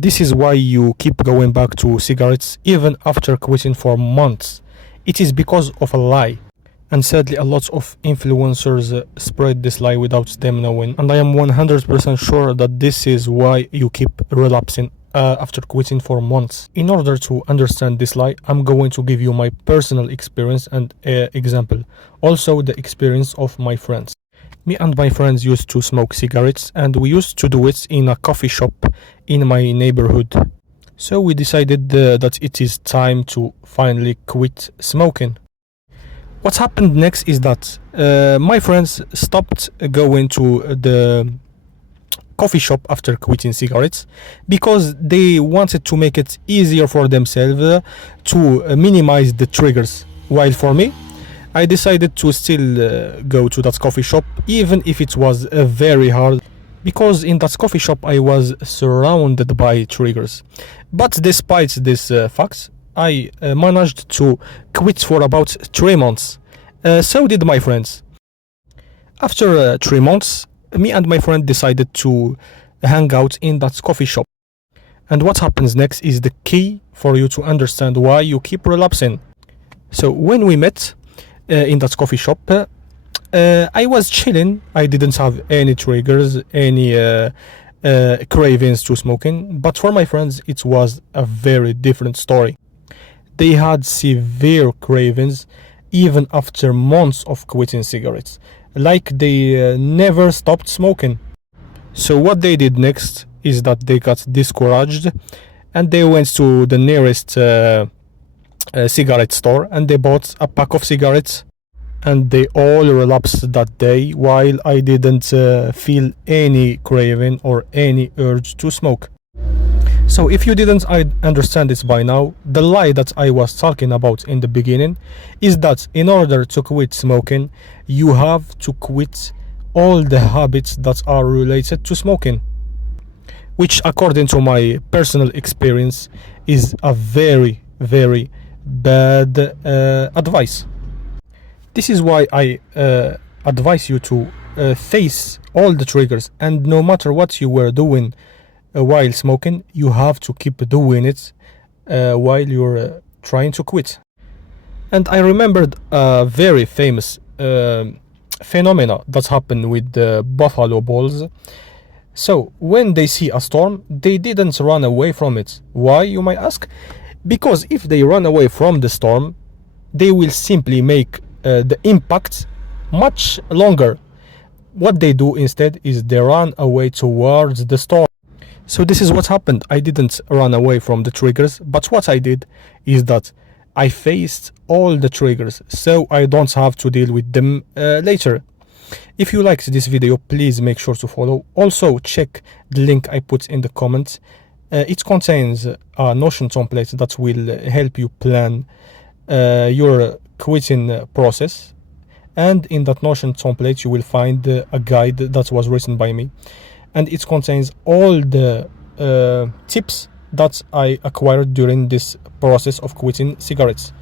This is why you keep going back to cigarettes even after quitting for months. It is because of a lie. And sadly, a lot of influencers spread this lie without them knowing. And I am 100% sure that this is why you keep relapsing after quitting for months. In order to understand this lie, I'm going to give you my personal experience and example. Also, the experience of my friends. Me and my friends used to smoke cigarettes, and we used to do it in a coffee shop in my neighborhood. So we decided that it is time to finally quit smoking. What happened next is that my friends stopped going to the coffee shop after quitting cigarettes because they wanted to make it easier for themselves to minimize the triggers. While for me, I decided to still go to that coffee shop even if it was very hard, because in that coffee shop I was surrounded by triggers. But despite this fact, I managed to quit for about 3 months. So did my friends. After 3 months, me and my friend decided to hang out in that coffee shop. And what happens next is the key for you to understand why you keep relapsing. So when we met in that coffee shop, I was chilling. I didn't have any triggers, any cravings to smoking. But for my friends, it was a very different story. They had severe cravings even after months of quitting cigarettes, like they never stopped smoking. So what they did next is that they got discouraged and they went to the nearest cigarette store and they bought a pack of cigarettes, and they all relapsed that day, while I didn't feel any craving or any urge to smoke. So if you didn't understand this by now, the lie that I was talking about in the beginning is that in order to quit smoking, you have to quit all the habits that are related to smoking, which according to my personal experience is a very, very bad advice. This is why I advise you to face all the triggers, and no matter what you were doing while smoking, you have to keep doing it while you're trying to quit. And I remembered a very famous phenomena that happened with the buffalo bulls. So when they see a storm, they didn't run away from it. Why, you might ask? Because if they run away from the storm, they will simply make the impact much longer. What they do instead is they run away towards the storm. So this is what happened. I didn't run away from the triggers, but what I did is that I faced all the triggers so I don't have to deal with them later. If you liked this video, please make sure to follow. Also check the link I put in the comments. It contains a Notion template that will help you plan your quitting process. And in that Notion template you will find a guide that was written by me, and it contains all the tips that I acquired during this process of quitting cigarettes.